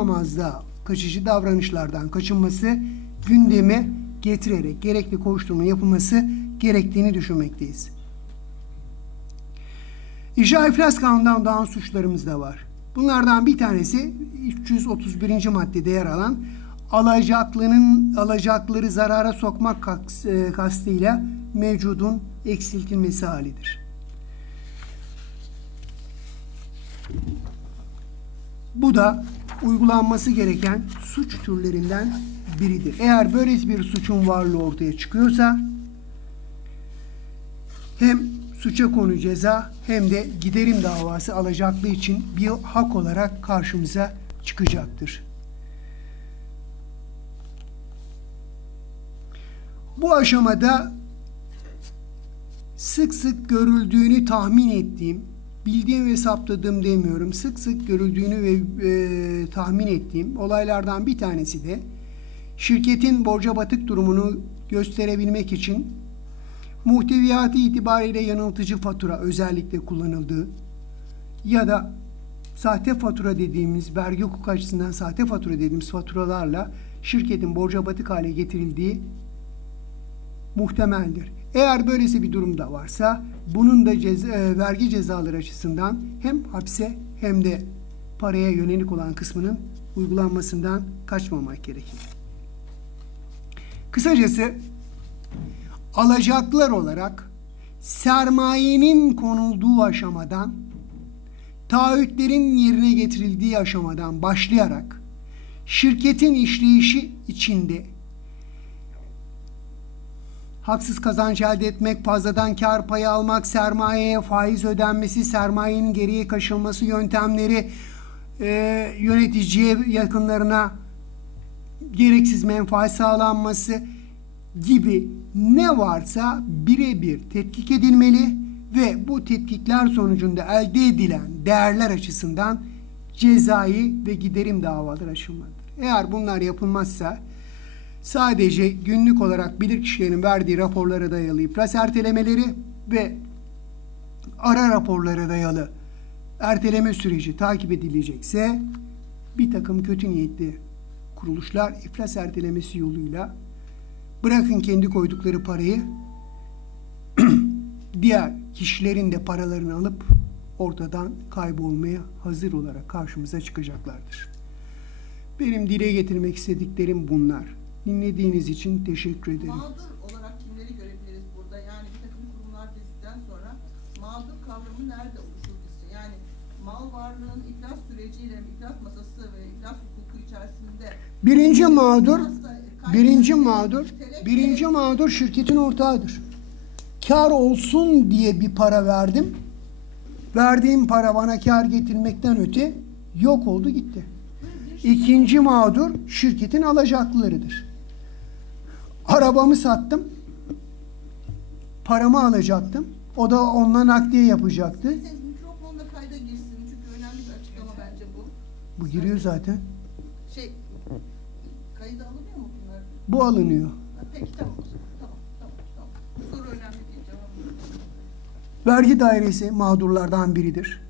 Namazda kaçıcı davranışlardan kaçınması gündeme getirerek gerekli koşturma yapılması gerektiğini düşünmekteyiz. İcra iflas kanunundan doğan suçlarımız da var. Bunlardan bir tanesi 331. maddede yer alan alacaklının alacakları zarara sokmak e, kastıyla mevcudun eksiltilmesi halidir. Bu da uygulanması gereken suç türlerinden biridir. Eğer böyle bir suçun varlığı ortaya çıkıyorsa hem suça konu ceza hem de giderim davası alacaklı için bir hak olarak karşımıza çıkacaktır. Bu aşamada sık sık görüldüğünü tahmin ettiğim, bildiğim ve saptadığım demiyorum, sık sık görüldüğünü ve e, tahmin ettiğim olaylardan bir tanesi de şirketin borca batık durumunu gösterebilmek için muhteviyatı itibariyle yanıltıcı fatura özellikle kullanıldığı ya da sahte fatura dediğimiz vergi hukuk açısından sahte fatura dediğimiz faturalarla şirketin borca batık hale getirildiği muhtemeldir. Eğer böylesi bir durumda varsa bunun da ceza- e, vergi cezaları açısından hem hapse hem de paraya yönelik olan kısmının uygulanmasından kaçmamak gerekir. Kısacası alacaklılar olarak sermayenin konulduğu aşamadan taahhütlerin yerine getirildiği aşamadan başlayarak şirketin işleyişi içinde haksız kazanç elde etmek, fazladan kar payı almak, sermayeye faiz ödenmesi, sermayenin geriye kaçılması yöntemleri, e, yöneticiye yakınlarına gereksiz menfaat sağlanması gibi ne varsa birebir tetkik edilmeli ve bu tetkikler sonucunda elde edilen değerler açısından cezai ve giderim davaları açılmalıdır. Eğer bunlar yapılmazsa sadece günlük olarak bilirkişilerin verdiği raporlara dayalı iflas ertelemeleri ve ara raporlara dayalı erteleme süreci takip edilecekse bir takım kötü niyetli kuruluşlar iflas ertelemesi yoluyla bırakın kendi koydukları parayı diğer kişilerin de paralarını alıp ortadan kaybolmaya hazır olarak karşımıza çıkacaklardır. Benim dile getirmek istediklerim bunlar. Dinlediğiniz için teşekkür ederim. Mağdur olarak kimleri görebiliriz burada? Yani bir takım kurumlar dedikten sonra mağdur kavramı nerede oluşur bizce? Yani mal varlığın iflas süreciyle, iflas masası ve iflas hukuku içerisinde Birinci mağdur, birinci mağdur, birinci mağdur şirketin ortağıdır. Kar olsun diye bir para verdim. Verdiğim para bana kar getirmekten öte yok oldu gitti. İkinci mağdur şirketin alacaklılarıdır. Arabamı sattım. Paramı alacaktım. O da onunla nakliye yapacaktı. Mikrofonla kayda girsin çünkü önemli bir açıklama bence bu. Bu giriyor zaten. Şey, kayıda alınıyor mu bunlar? Bu alınıyor. Peki tamam o zaman. Tamam, tamam, tamam. Bu soru önemli değil cevabı. Vergi dairesi mağdurlardan biridir.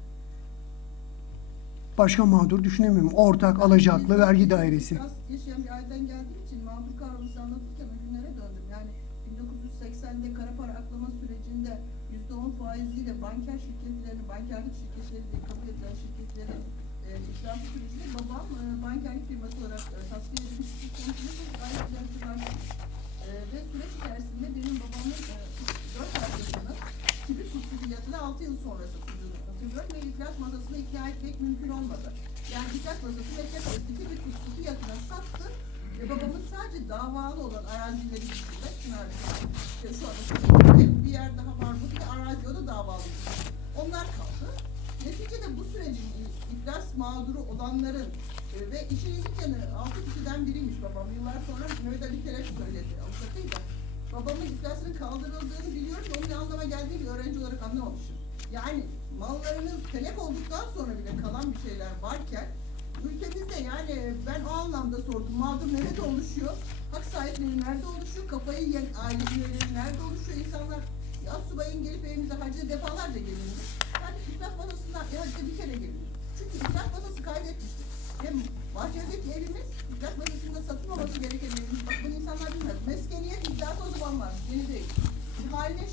Başka mağdur düşünemiyorum. Ortak, alacaklı vergi dairesi. Biraz yaşayan bir aileden geldiğim için mağdur kavramı size anlatırken o günlere döndüm. Yani 1980'de kara para aklama sürecinde %10 faiziyle banker şirketlerini, bankerlik şirketleri diye kabul edilen şirketlerin e, iflas sürecinde babam e, bankerlik firması olarak e, tasfiye edilmiş bir temsilci ve gayet çıkardı. E, ve süreç içerisinde benim babamın e, 4 arkadaşının kibrit kutsiyatını 6 yıl sonrası kurduğunu hatırlıyorum ve iflas masasına ikna etmek mümkün olmadı. Yani iflas masası Metrepol'deki bir kutsiyatına sattı babamın sadece davalı olan arazileri dışında Çınar'da işte şu anda bir yer daha var mı bir arazi o da davalı. Onlar kaldı. Neticede bu sürecin iflas mağduru olanların e, ve işin ilginç yanı altı kişiden biriymiş babam. Yıllar sonra Mehmet Ali Kerem söyledi avukatıyla. Babamın iflasının kaldırıldığını biliyorum ve onun ne anlama geldiğini öğrenci olarak anlamamışım. Yani mallarınız telef olduktan sonra bile kalan bir şeyler varken ülkemizde yani ben o anlamda sordum. Mağdur nerede oluşuyor? Hak sahipleri nerede oluşuyor? Kafayı yiyen aile üyeleri nerede oluşuyor? İnsanlar ya subayın gelip evimize hacı defalarca gelindi. Yani iflas masasından ya hacı bir kere gelir. Çünkü iflas masası kaydetmiştir. Ve Bahçedeki evimiz plak masasında satılmaması gereken evimiz. Bak bunu insanlar bilmez. Meskeniyet iddiası o zaman var. Yeni değil. Bir haline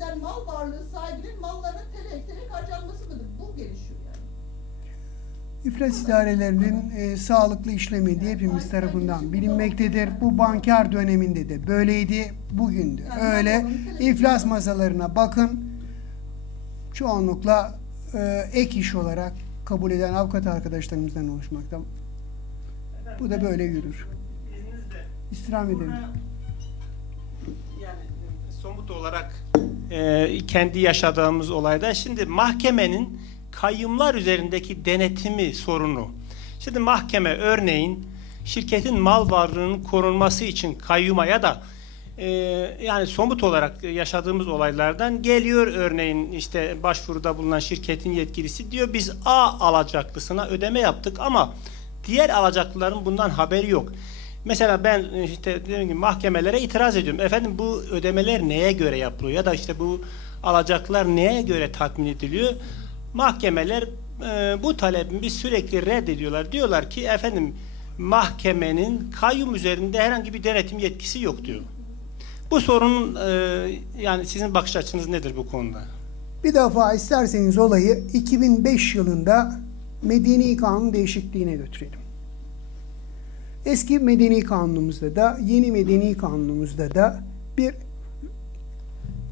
eden mal varlığı sahibinin mallarının telek telek harcanması mıdır? Bu gelişiyor yani. İflas idarelerinin e, sağlıklı işlemediği hepimiz tarafından bilinmektedir. Bu banker döneminde de böyleydi, bugün de öyle. İflas masalarına bakın. Çoğunlukla e, ek iş olarak kabul eden avukat arkadaşlarımızdan oluşmakta. Bu da böyle yürür. İstirham ederim. Somut olarak e, kendi yaşadığımız olayda şimdi mahkemenin kayyumlar üzerindeki denetimi sorunu. Şimdi mahkeme örneğin şirketin mal varlığının korunması için kayyuma ya da e, yani somut olarak yaşadığımız olaylardan geliyor örneğin işte başvuruda bulunan şirketin yetkilisi diyor biz A alacaklısına ödeme yaptık ama diğer alacaklıların bundan haberi yok. Mesela ben işte dediğim gibi mahkemelere itiraz ediyorum. Efendim bu ödemeler neye göre yapılıyor ya da işte bu alacaklar neye göre tatmin ediliyor? Mahkemeler e, bu talebimi sürekli reddediyorlar. Diyorlar ki efendim mahkemenin kayyum üzerinde herhangi bir denetim yetkisi yok diyor. Bu sorunun e, yani sizin bakış açınız nedir bu konuda? Bir defa isterseniz olayı 2005 yılında Medeni Kanun değişikliğine götürelim. Eski Medeni Kanunumuzda da yeni Medeni Kanunumuzda da bir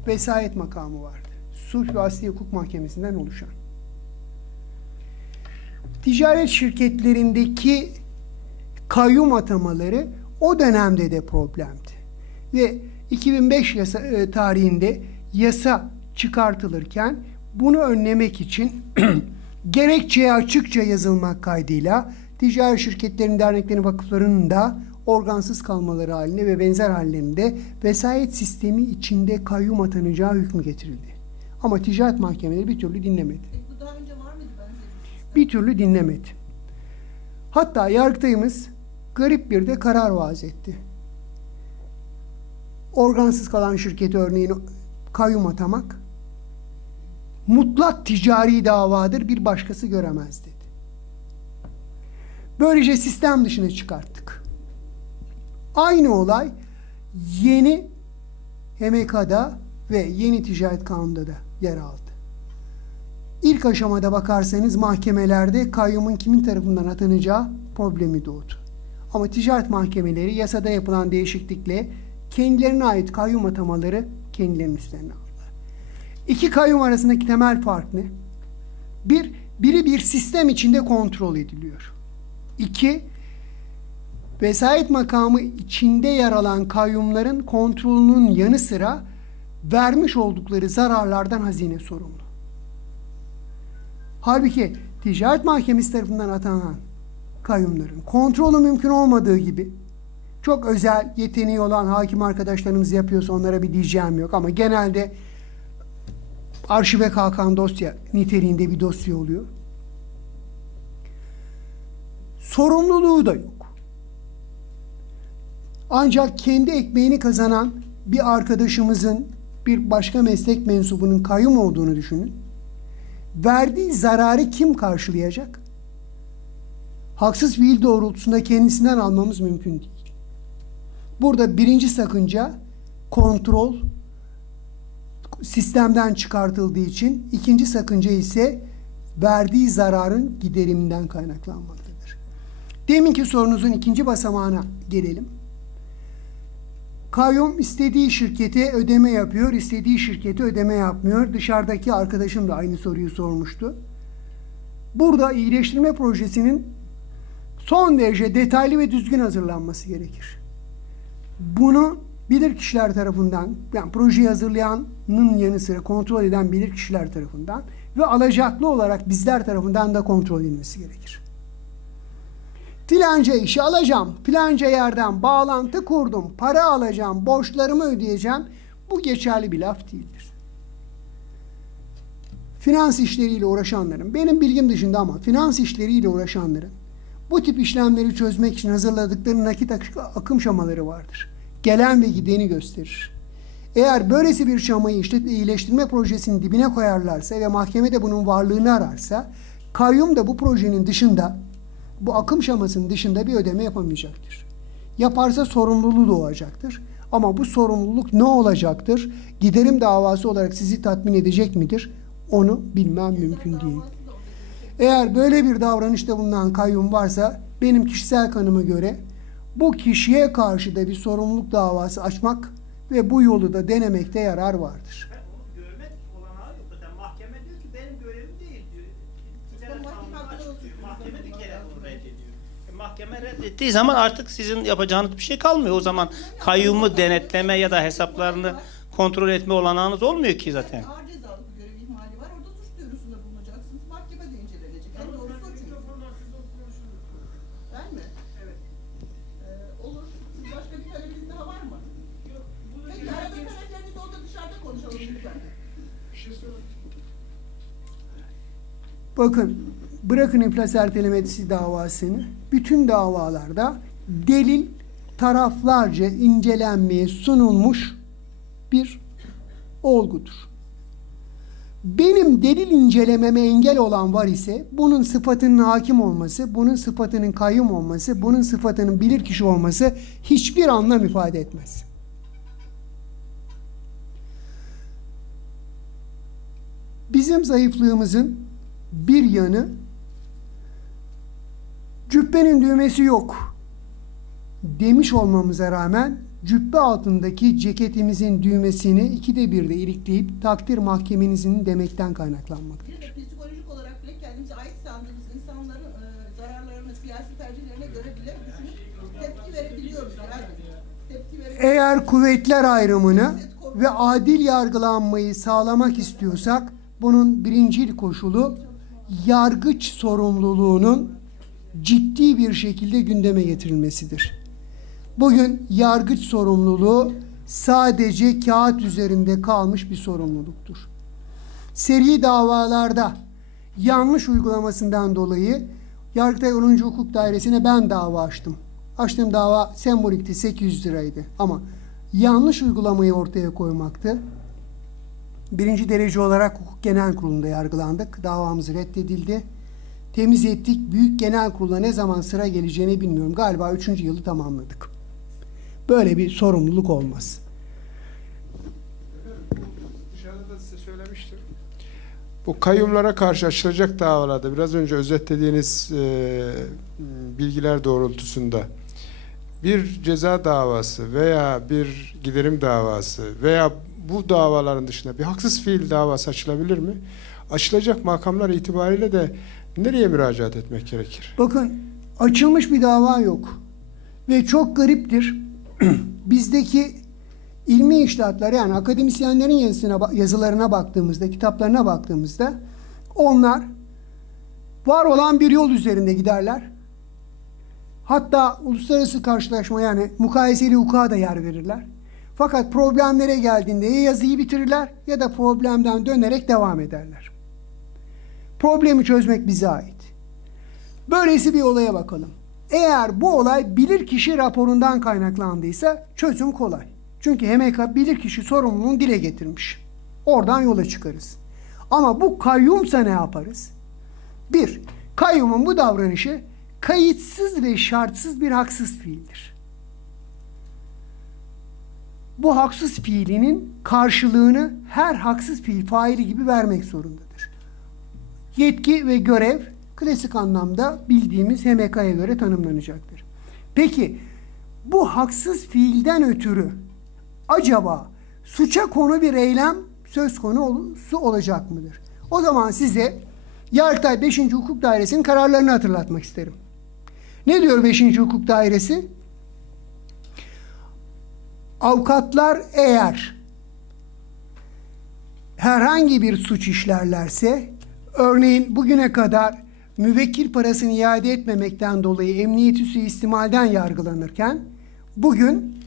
vesayet makamı vardı. Sulh ve Asli Hukuk Mahkemesi'nden oluşan. Ticaret şirketlerindeki kayyum atamaları o dönemde de problemdi. Ve 2005 yasa, e, tarihinde yasa çıkartılırken bunu önlemek için gerekçeye açıkça yazılmak kaydıyla ticari şirketlerin, derneklerin, vakıflarının da organsız kalmaları haline ve benzer hallerinde vesayet sistemi içinde kayyum atanacağı hükmü getirildi. Ama ticaret mahkemeleri bir türlü dinlemedi bu daha önce var mıydı benzeri bir türlü dinlemedi. Hatta Yargıtay'ımız garip bir de karar vaaz etti. Organsız kalan şirketi örneğin kayyum atamak mutlak ticari davadır bir başkası göremez dedi. Böylece sistem dışına çıkarttık. Aynı olay yeni HMK'da ve yeni ticaret kanununda da yer aldı. İlk aşamada bakarsanız mahkemelerde kayyumun kimin tarafından atanacağı problemi doğdu. Ama ticaret mahkemeleri yasada yapılan değişiklikle kendilerine ait kayyum atamaları kendilerinin üstlerine aldılar. İki kayyum arasındaki temel fark ne? Bir, biri bir sistem içinde kontrol ediliyor. İki, vesayet makamı içinde yer alan kayyumların kontrolünün yanı sıra vermiş oldukları zararlardan hazine sorumlu. Halbuki ticaret mahkemesi tarafından atanan kayyumların kontrolü mümkün olmadığı gibi çok özel yeteneği olan hakim arkadaşlarımız yapıyorsa onlara bir diyeceğim yok ama genelde arşive kalkan dosya niteliğinde bir dosya oluyor. Sorumluluğu da yok. Ancak kendi ekmeğini kazanan bir arkadaşımızın bir başka meslek mensubunun kayyum olduğunu düşünün verdiği zararı kim karşılayacak? Haksız fiil doğrultusunda kendisinden almamız mümkün değil. Burada birinci sakınca kontrol sistemden çıkartıldığı için ikinci sakınca ise verdiği zararın gideriminden kaynaklanmaktadır. Deminki sorunuzun ikinci basamağına gelelim. Kayyum istediği şirkete ödeme yapıyor, istediği şirkete ödeme yapmıyor. Dışarıdaki arkadaşım da aynı soruyu sormuştu. Burada iyileştirme projesinin son derece detaylı ve düzgün hazırlanması gerekir. Bunu bilirkişiler tarafından yani projeyi hazırlayanın yanı sıra kontrol eden bilirkişiler tarafından ve alacaklı olarak bizler tarafından da kontrol edilmesi gerekir. Filanca işi alacağım, filanca yerden bağlantı kurdum, para alacağım, borçlarımı ödeyeceğim. Bu geçerli bir laf değildir. Finans işleriyle uğraşanların, benim bilgim dışında ama finans işleriyle uğraşanların bu tip işlemleri çözmek için hazırladıkları nakit ak- akım şamaları vardır. Gelen ve gideni gösterir. Eğer böylesi bir şamayı işlet iyileştirme projesinin dibine koyarlarsa ve mahkeme de bunun varlığını ararsa, kayyum da bu projenin dışında, bu akım şamasının dışında bir ödeme yapamayacaktır. Yaparsa sorumluluğu doğacaktır. Ama bu sorumluluk ne olacaktır? Giderim davası olarak sizi tatmin edecek midir? Onu bilmem mümkün değil. Eğer böyle bir davranışta bulunan kayyum varsa benim kişisel kanıma göre bu kişiye karşı da bir sorumluluk davası açmak ve bu yolu da denemekte yarar vardır. Reddettiği zaman artık sizin yapacağınız bir şey kalmıyor. O zaman kayyumu denetleme ya da hesaplarını kontrol etme olanağınız olmuyor ki zaten. Ağır cezalık bir görev ihmali var. Orada suç duyurusunda bulunacaksınız. Mahkemede incelenecek. En doğrusu o çünkü. Ben mi? Evet. Ee, olur. Siz başka bir talebiniz daha var mı? Yok. Peki arada taleplerinizi orada dışarıda konuşalım lütfen. Bakın bırakın iflas ertelemesi davasını bütün davalarda delil taraflarca incelenmeye sunulmuş bir olgudur. Benim delil incelememe engel olan var ise bunun sıfatının hakim olması, bunun sıfatının kayyum olması, bunun sıfatının bilirkişi olması hiçbir anlam ifade etmez. Bizim zayıflığımızın bir yanı cübbenin düğmesi yok demiş olmamıza rağmen cübbe altındaki ceketimizin düğmesini ikide birde ilikleyip takdir mahkemenizin demekten kaynaklanmaktadır. De psikolojik olarak bile kendimize ait sandığımız insanların e, zararlarını, siyasi tercihlerine göre bile düşünüp tepki verebiliyoruz. Yani tepki verebiliyoruz. Eğer kuvvetler ayrımını ve adil yargılanmayı sağlamak istiyorsak bunun birincil koşulu yargıç sorumluluğunun ciddi bir şekilde gündeme getirilmesidir. Bugün yargıç sorumluluğu sadece kağıt üzerinde kalmış bir sorumluluktur. Seri davalarda yanlış uygulamasından dolayı Yargıtay 10. Hukuk Dairesi'ne ben dava açtım. Açtığım dava sembolikti 800 liraydı ama yanlış uygulamayı ortaya koymaktı. Birinci derece olarak Hukuk Genel Kurulu'nda yargılandık. Davamız reddedildi. Temiz ettik. Büyük Genel Kurulu'na ne zaman sıra geleceğini bilmiyorum. Galiba üçüncü yılı tamamladık. Böyle bir sorumluluk olmaz. Dışarıda da size söylemiştim. Bu kayyumlara karşı açılacak davalarda biraz önce özetlediğiniz e, bilgiler doğrultusunda bir ceza davası veya bir giderim davası veya bu davaların dışında bir haksız fiil davası açılabilir mi? Açılacak makamlar itibariyle de nereye müracaat etmek gerekir? Bakın açılmış bir dava yok. Ve çok gariptir. Bizdeki ilmi iştahatlar yani akademisyenlerin yazısına, yazılarına baktığımızda, kitaplarına baktığımızda onlar var olan bir yol üzerinde giderler. Hatta uluslararası karşılaşma yani mukayeseli hukuka da yer verirler. Fakat problemlere geldiğinde ya yazıyı bitirirler ya da problemden dönerek devam ederler. Problemi çözmek bize ait. Böylesi bir olaya bakalım. Eğer bu olay bilirkişi raporundan kaynaklandıysa çözüm kolay. Çünkü HMK bilirkişi sorumluluğunu dile getirmiş. Oradan yola çıkarız. Ama bu kayyumsa ne yaparız? Bir, kayyumun bu davranışı kayıtsız ve şartsız bir haksız fiildir. Bu haksız fiilinin karşılığını her haksız fiil faili gibi vermek zorundadır. Yetki ve görev klasik anlamda bildiğimiz HMK'ya göre tanımlanacaktır. Peki bu haksız fiilden ötürü acaba suça konu bir eylem söz konusu olacak mıdır? O zaman size Yargıtay 5. Hukuk Dairesi'nin kararlarını hatırlatmak isterim. Ne diyor 5. Hukuk Dairesi? avukatlar eğer herhangi bir suç işlerlerse örneğin bugüne kadar müvekkil parasını iade etmemekten dolayı emniyeti suistimalden yargılanırken bugün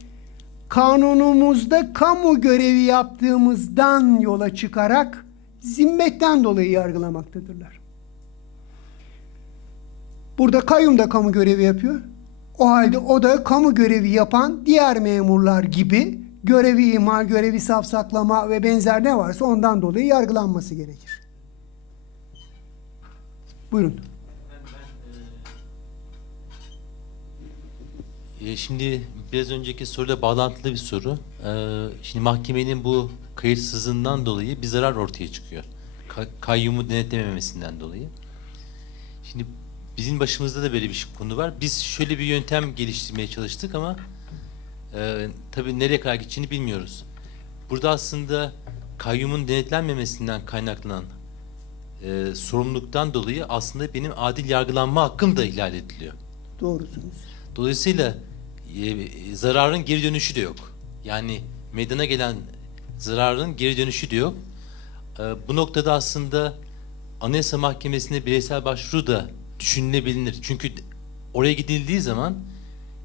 kanunumuzda kamu görevi yaptığımızdan yola çıkarak zimmetten dolayı yargılamaktadırlar. Burada kayyum da kamu görevi yapıyor. O halde o da kamu görevi yapan diğer memurlar gibi görevi ihmal, görevi safsaklama ve benzer ne varsa ondan dolayı yargılanması gerekir. Buyurun. E, Şimdi biraz önceki soruyla bağlantılı bir soru. Ee, Şimdi mahkemenin bu kayıtsızlığından dolayı bir zarar ortaya çıkıyor. Ka- kayyumu denetlememesinden dolayı. Şimdi bizim başımızda da böyle bir konu var. Biz şöyle bir yöntem geliştirmeye çalıştık ama e, tabii nereye kadar gideceğini bilmiyoruz. Burada aslında kayyumun denetlenmemesinden kaynaklanan e, sorumluluktan dolayı aslında benim adil yargılanma hakkım da ihlal ediliyor. Doğrusunuz. Dolayısıyla e, zararın geri dönüşü de yok. Yani meydana gelen zararın geri dönüşü de yok. E, bu noktada aslında Anayasa Mahkemesi'ne bireysel başvuru da düşünülebilir. Çünkü oraya gidildiği zaman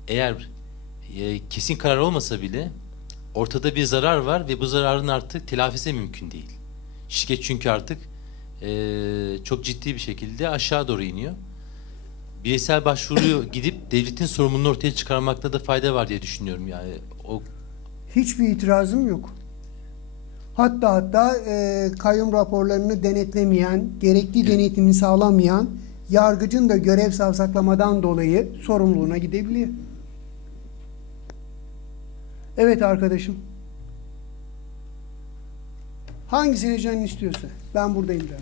eğer e, kesin karar olmasa bile ortada bir zarar var ve bu zararın artık telafisi mümkün değil. Şirket çünkü artık e, çok ciddi bir şekilde aşağı doğru iniyor bireysel başvuruyu gidip devletin sorumluluğunu ortaya çıkarmakta da fayda var diye düşünüyorum yani. O Hiçbir itirazım yok. Hatta hatta e, kayyum raporlarını denetlemeyen, gerekli denetimi sağlamayan yargıcın da görev savsaklamadan dolayı sorumluluğuna gidebiliyor. Evet arkadaşım. Hangisini canın istiyorsa. Ben buradayım daha.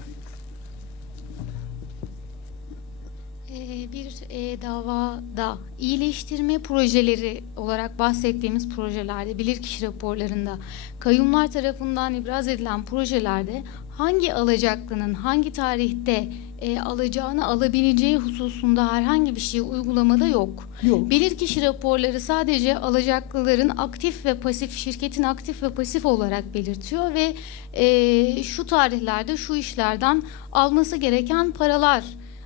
Ee, Bir e, davada iyileştirme projeleri olarak bahsettiğimiz projelerde, bilirkişi raporlarında, kayyumlar tarafından ibraz edilen projelerde hangi alacaklının hangi tarihte e, alacağını alabileceği hususunda herhangi bir şey uygulamada yok. Yok. Bilirkişi raporları sadece alacaklıların aktif ve pasif, şirketin aktif ve pasif olarak belirtiyor ve e, şu tarihlerde şu işlerden alması gereken paralar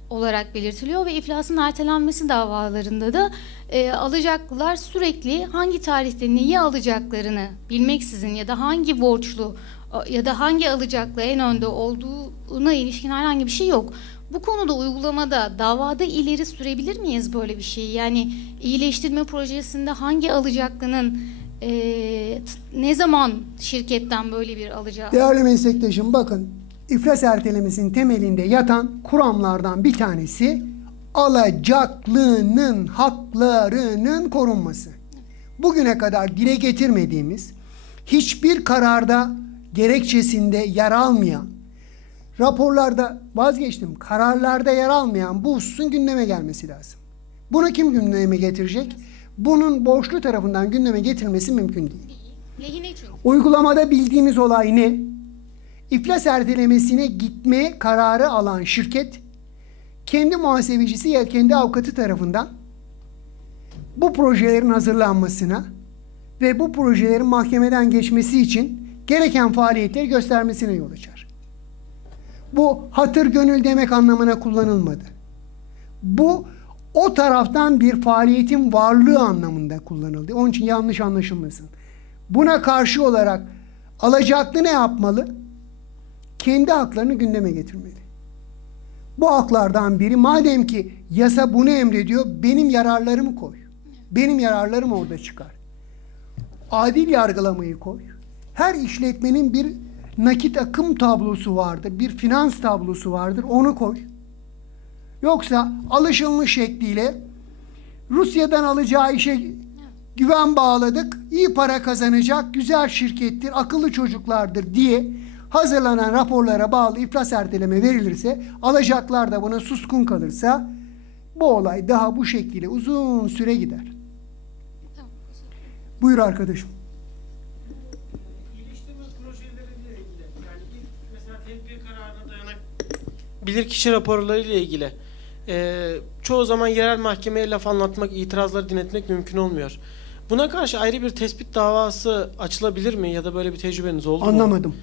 olarak belirtiliyor ve iflasın ertelenmesi davalarında da e, alacaklılar sürekli hangi tarihte neyi alacaklarını bilmeksizin ya da hangi borçlu ya da hangi alacaklı en önde olduğuna ilişkin herhangi bir şey yok. Bu konuda uygulamada davada ileri sürebilir miyiz böyle bir şeyi? Yani iyileştirme projesinde hangi alacaklının e, ne zaman şirketten böyle bir alacağı Değerli meslektaşım bakın iflas ertelemesinin temelinde yatan kuramlardan bir tanesi alacaklının haklarının korunması. Bugüne kadar dile getirmediğimiz hiçbir kararda gerekçesinde yer almayan raporlarda vazgeçtim kararlarda yer almayan bu hususun gündeme gelmesi lazım. Bunu kim gündeme getirecek? Bunun borçlu tarafından gündeme getirilmesi mümkün değil. lehine çünkü. Uygulamada bildiğimiz olay ne? İflas ertelemesine gitme kararı alan şirket kendi muhasebecisi ya kendi avukatı tarafından bu projelerin hazırlanmasına ve bu projelerin mahkemeden geçmesi için gereken faaliyetleri göstermesine yol açar. Bu hatır gönül demek anlamına kullanılmadı. Bu o taraftan bir faaliyetin varlığı anlamında kullanıldı. Onun için yanlış anlaşılmasın. Buna karşı olarak alacaklı ne yapmalı? Kendi haklarını gündeme getirmeli. Bu haklardan biri madem ki yasa bunu emrediyor benim yararlarımı koy. Benim yararlarım orada çıkar. Adil yargılamayı koy. Her işletmenin bir nakit akım tablosu vardır. Bir finans tablosu vardır. Onu koy. Yoksa alışılmış şekliyle Rusya'dan alacağı işe güven bağladık, iyi para kazanacak, güzel şirkettir, akıllı çocuklardır diye hazırlanan raporlara bağlı iflas erteleme verilirse, alacaklar da buna suskun kalırsa bu olay daha bu şekilde uzun süre gider. Buyur arkadaşım. Bilirkişi raporları ile ilgili e, çoğu zaman yerel mahkemeye laf anlatmak, itirazları dinletmek mümkün olmuyor. Buna karşı ayrı bir tespit davası açılabilir mi ya da böyle bir tecrübeniz oldu mu? Anlamadım.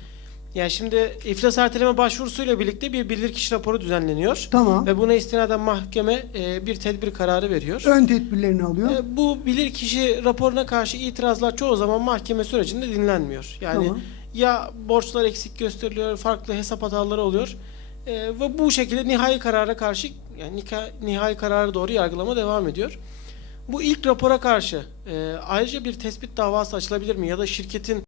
Yani şimdi iflas erteleme başvurusuyla birlikte bir bilirkişi raporu düzenleniyor. Tamam. Ve buna istinaden mahkeme e, bir tedbir kararı veriyor. Ön tedbirlerini alıyor. E, bu bilirkişi raporuna karşı itirazlar çoğu zaman mahkeme sürecinde dinlenmiyor. Yani Tamam. ya borçlar eksik gösteriliyor, farklı hesap hataları oluyor. E, ve bu şekilde nihai karara karşı yani nihai karara doğru yargılama devam ediyor. Bu ilk rapora karşı e, ayrıca bir tespit davası açılabilir mi ya da şirketin